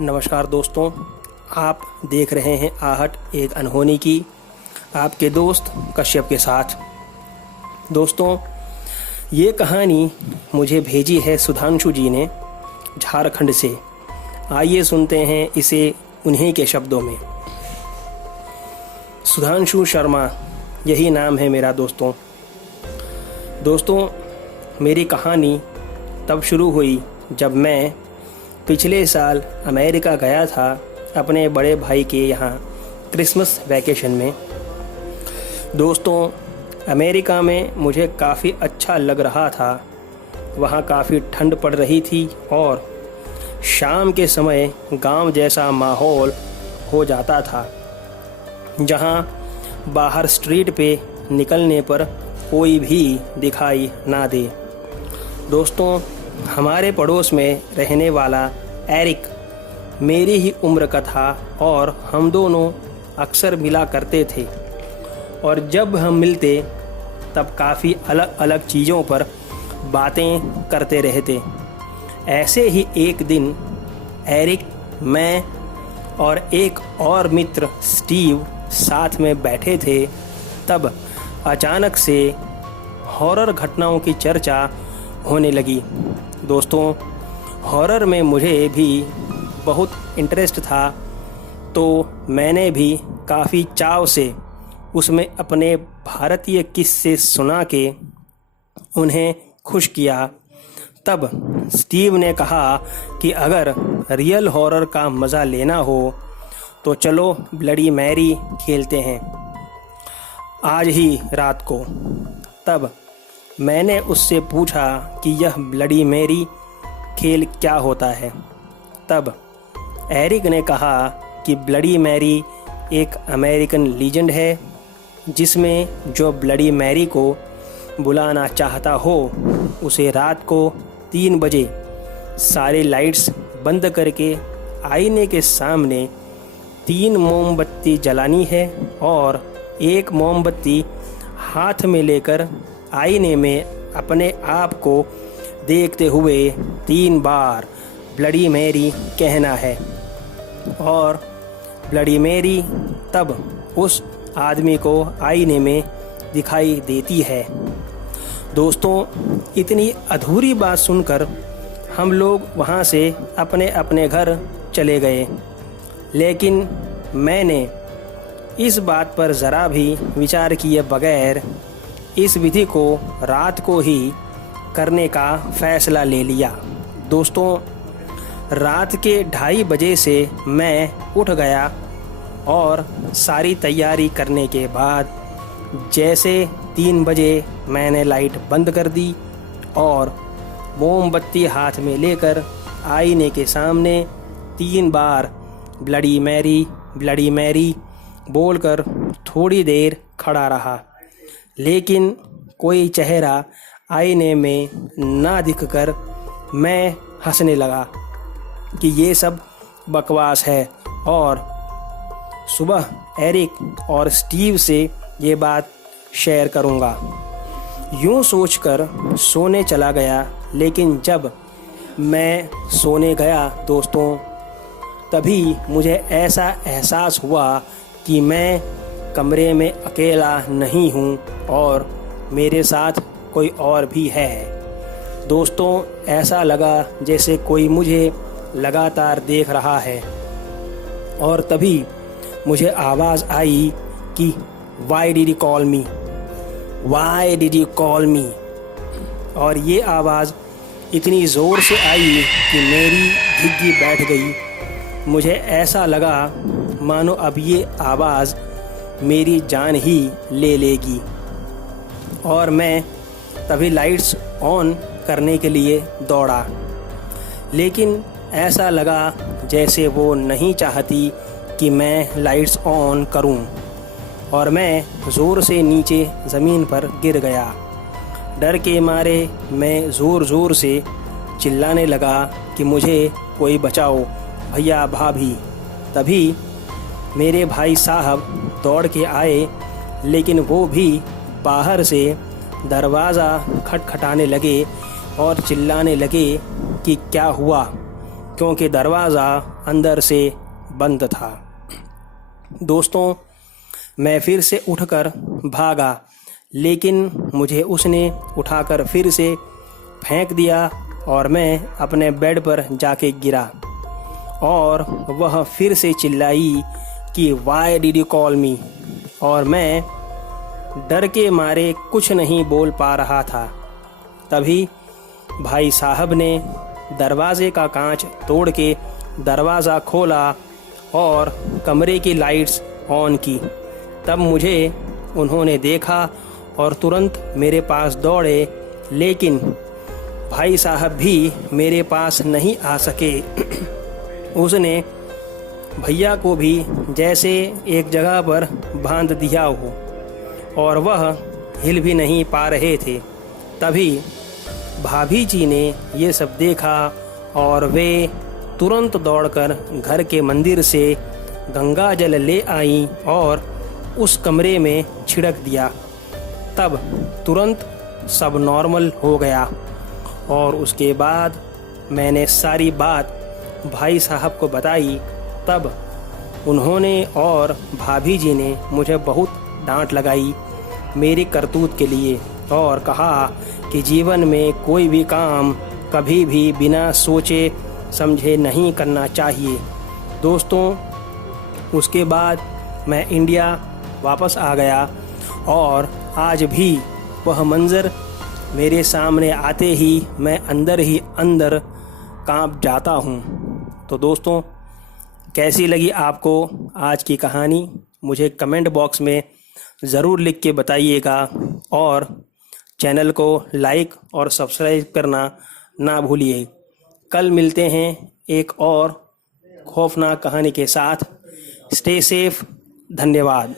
नमस्कार दोस्तों, आप देख रहे हैं आहट एक अनहोनी की, आपके दोस्त कश्यप के साथ। दोस्तों, ये कहानी मुझे भेजी है सुधांशु जी ने झारखंड से। आइए सुनते हैं इसे उन्हीं के शब्दों में। सुधांशु शर्मा यही नाम है मेरा। दोस्तों, मेरी कहानी तब शुरू हुई जब मैं पिछले साल अमेरिका गया था अपने बड़े भाई के यहाँ क्रिसमस वैकेशन में। दोस्तों, अमेरिका में मुझे काफ़ी अच्छा लग रहा था। वहाँ काफ़ी ठंड पड़ रही थी और शाम के समय गांव जैसा माहौल हो जाता था, जहाँ बाहर स्ट्रीट पे निकलने पर कोई भी दिखाई ना दे। दोस्तों, हमारे पड़ोस में रहने वाला एरिक मेरी ही उम्र का था और हम दोनों अक्सर मिला करते थे, और जब हम मिलते तब काफ़ी अलग अलग चीज़ों पर बातें करते रहते। ऐसे ही एक दिन एरिक, मैं और एक और मित्र स्टीव साथ में बैठे थे। तब अचानक से हॉरर घटनाओं की चर्चा होने लगी। दोस्तों, हॉरर में मुझे भी बहुत इंटरेस्ट था, तो मैंने भी काफ़ी चाव से उसमें अपने भारतीय किस्से सुना के उन्हें खुश किया। तब स्टीव ने कहा कि अगर रियल हॉरर का मज़ा लेना हो तो चलो ब्लडी मैरी खेलते हैं आज ही रात को। तब मैंने उससे पूछा कि यह ब्लडी मैरी खेल क्या होता है। तब एरिक ने कहा कि ब्लडी मैरी एक अमेरिकन लीजेंड है, जिसमें जो ब्लडी मैरी को बुलाना चाहता हो उसे रात को 3 बजे सारी लाइट्स बंद करके आईने के सामने 3 मोमबत्ती जलानी है और एक मोमबत्ती हाथ में लेकर आईने में अपने आप को देखते हुए 3 बार ब्लडी मैरी कहना है, और ब्लडी मैरी तब उस आदमी को आईने में दिखाई देती है। दोस्तों, इतनी अधूरी बात सुनकर हम लोग वहाँ से अपने अपने घर चले गए, लेकिन मैंने इस बात पर ज़रा भी विचार किए बगैर इस विधि को रात को ही करने का फैसला ले लिया। दोस्तों, रात के 2:30 बजे से मैं उठ गया और सारी तैयारी करने के बाद जैसे 3 बजे मैंने लाइट बंद कर दी और मोमबत्ती हाथ में लेकर आईने के सामने 3 बार ब्लडी मैरी बोलकर थोड़ी देर खड़ा रहा, लेकिन कोई चेहरा आईने में ना दिखकर मैं हंसने लगा कि ये सब बकवास है, और सुबह एरिक और स्टीव से ये बात शेयर करूँगा। यूँ सोचकर सोने चला गया, लेकिन जब मैं सोने गया दोस्तों, तभी मुझे ऐसा एहसास हुआ कि मैं कमरे में अकेला नहीं हूँ और मेरे साथ कोई और भी है। दोस्तों, ऐसा लगा जैसे कोई मुझे लगातार देख रहा है, और तभी मुझे आवाज़ आई कि वाई डिड यू कॉल मी। और ये आवाज़ इतनी ज़ोर से आई कि मेरी घिघी बैठ गई। मुझे ऐसा लगा मानो अब ये आवाज़ मेरी जान ही ले लेगी, और मैं तभी लाइट्स ऑन करने के लिए दौड़ा, लेकिन ऐसा लगा जैसे वो नहीं चाहती कि मैं लाइट्स ऑन करूं, और मैं ज़ोर से नीचे ज़मीन पर गिर गया। डर के मारे मैं ज़ोर से चिल्लाने लगा कि मुझे कोई बचाओ, भैया भाभी। तभी मेरे भाई साहब दौड़ के आए, लेकिन वो भी बाहर से दरवाज़ा खटखटाने लगे और चिल्लाने लगे कि क्या हुआ। क्योंकि दरवाज़ा अंदर से बंद था। दोस्तों, मैं फिर से उठकर भागा, लेकिन मुझे उसने उठाकर फिर से फेंक दिया और मैं अपने बेड पर जाके गिरा और वह फिर से चिल्लाई कि वाई डिड यू कॉल मी, और मैं डर के मारे कुछ नहीं बोल पा रहा था। तभी भाई साहब ने दरवाजे का कांच तोड़ के दरवाज़ा खोला और कमरे की लाइट्स ऑन की। तब मुझे उन्होंने देखा और तुरंत मेरे पास दौड़े, लेकिन भाई साहब भी मेरे पास नहीं आ सके। उसने भैया को भी जैसे एक जगह पर बांध दिया हो और वह हिल भी नहीं पा रहे थे। तभी भाभी जी ने ये सब देखा और वे तुरंत दौड़कर घर के मंदिर से गंगा जल ले आई और उस कमरे में छिड़क दिया। तब तुरंत सब नॉर्मल हो गया और उसके बाद मैंने सारी बात भाई साहब को बताई। तब उन्होंने और भाभी जी ने मुझे बहुत डांट लगाई मेरी करतूत के लिए और कहा कि जीवन में कोई भी काम कभी भी बिना सोचे समझे नहीं करना चाहिए। दोस्तों, उसके बाद मैं इंडिया वापस आ गया और आज भी वह मंज़र मेरे सामने आते ही मैं अंदर ही अंदर कांप जाता हूँ। तो दोस्तों, कैसी लगी आपको आज की कहानी, मुझे कमेंट बॉक्स में ज़रूर लिख के बताइएगा और चैनल को लाइक और सब्सक्राइब करना ना भूलिए। कल मिलते हैं एक और खौफनाक कहानी के साथ। Stay safe. धन्यवाद।